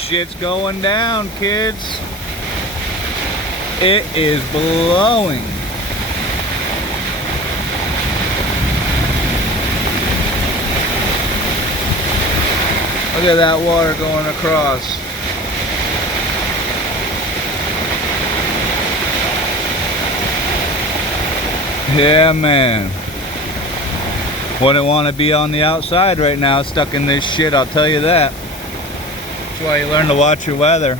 Shit's going down, kids. It is blowing. Look at that water going across. Yeah, man. Wouldn't want to be on the outside right now stuck in this shit, I'll tell you that. That's why you learn to watch your weather.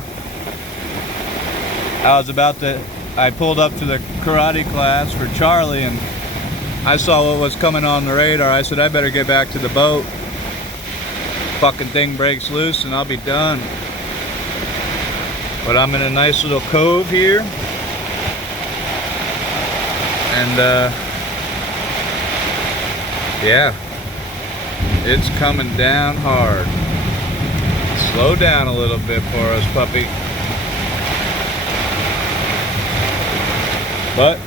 I pulled up to the karate class for Charlie and I saw what was coming on the radar. I said I better get back to the boat. Fucking thing breaks loose and I'll be done. But I'm in a nice little cove here. And yeah, it's coming down hard. Slow down a little bit for us, puppy. But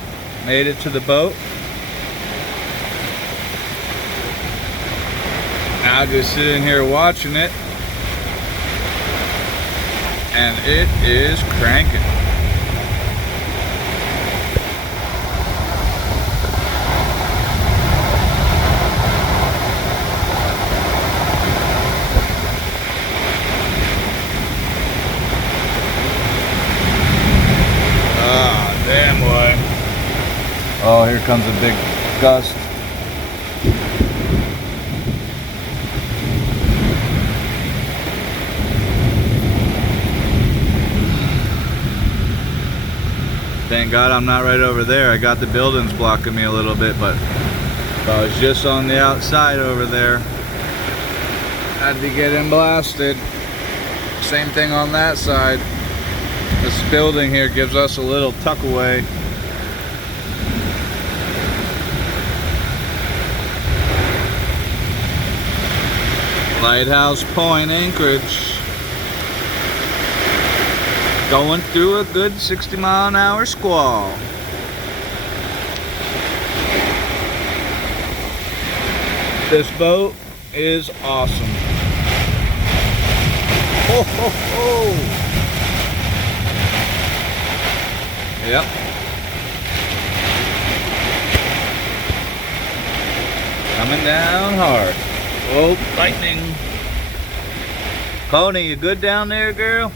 made it to the boat. Now I just sit in here watching it, and it is cranking. Damn boy. Oh, here comes a big gust. Thank God I'm not right over there. I got the buildings blocking me a little bit, but if I was just on the outside over there, I'd be getting blasted. Same thing on that side. This building here gives us a little tuck away. Lighthouse Point, Anchorage. Going through a good 60-mile-an-hour squall. This boat is awesome. Ho, ho, ho. Yep. Coming down hard. Oh, lightning. Coney, you good down there, girl?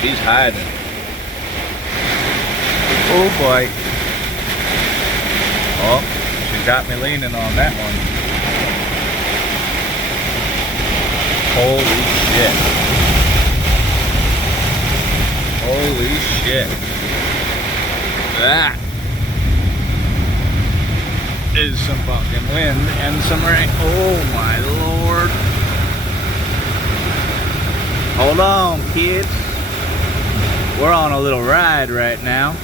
She's hiding. Oh boy. Oh, she got me leaning on that one. Holy shit. Holy shit. That is some fucking wind and some rain. Oh my lord. Hold on, kids. We're on a little ride right now.